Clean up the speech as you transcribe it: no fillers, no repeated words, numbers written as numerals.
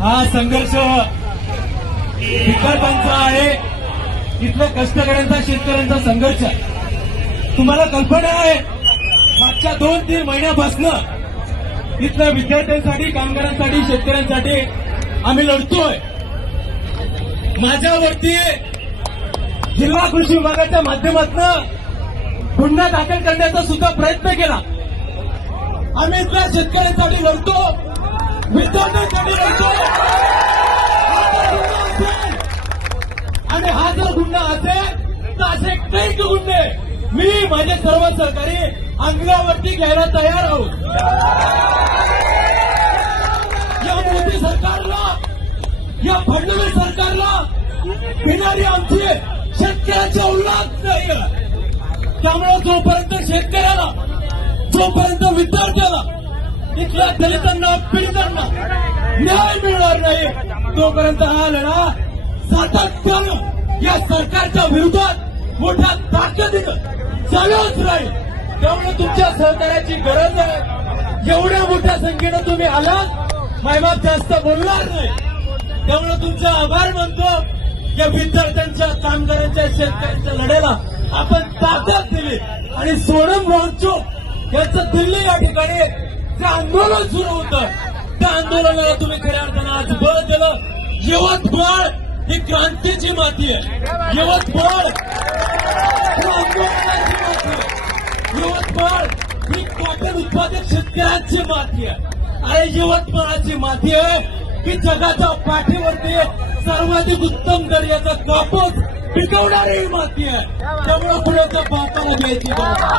हा संघर्ष विद्यार्थ्यांचा आहे, इथल्या कष्टकऱ्यांचा, शेतकऱ्यांचा संघर्ष. तुम्हाला कल्पना आहे, मागच्या 2-3 महिन्यापासून इथल्या विद्यार्थ्यांसाठी, कामगारांसाठी, शेतकऱ्यांसाठी आम्ही लढतोय. माझ्यावरती जिल्हा कृषी विभागाच्या माध्यमातून गुन्हा दाखल करण्याचा सुद्धा प्रयत्न केला. आम्ही इथल्या शेतकऱ्यांसाठी लढतो, विद्यार्थ्यांसाठी लढतो. आणि हा जर गुन्हा असेल तर असे कैक गुन्हे मी माझे सर्व सहकारी अंगावरती घ्यायला तयार आहोत. या मोदी सरकारला, या फडणवीस सरकारला भिणारी आमची शेतकऱ्याची औलाद नाही. त्यामुळे जोपर्यंत शेतकऱ्याला, जोपर्यंत विद्यार्थ्याला, इथल्या दलितांना, पीडितांना न्याय मिळणार नाही, तोपर्यंत हा लढा सातत्यानं या सरकारच्या विरोधात मोठ्या ताकदीनं चालूच राहील. त्यामुळे तुमच्या सहकार्याची गरज आहे. एवढ्या मोठ्या संख्येनं तुम्ही आलात, मायबाप जास्त बोलणार नाही. त्यामुळे तुमचा आभार मानतो. या विद्यार्थ्यांच्या, कामगारांच्या, शेतकऱ्यांच्या लढ्याला आपण ताकद दिली आणि सोनम वांगचुक यांचं दिल्ली या ठिकाणी जे आंदोलन सुरू होतं, त्या आंदोलनाला तुम्ही खऱ्या अर्थानं आज बळ दिलं. यवतमाळ ही क्रांतीची माती आहे. यवतमाळ ही आंदोलनाची माती आहे. यवतमाळ ही कॉटन उत्पादक शेतकऱ्यांची माती आहे. अरे यवतमाळाची माती आहे की जगाच्या पाठीवरती सर्वाधिक उत्तम दर्जाचा कापूस पिकवणारी माती आहे. त्यामुळे पुण्याच्या बापाला घ्यायची गरज आहे.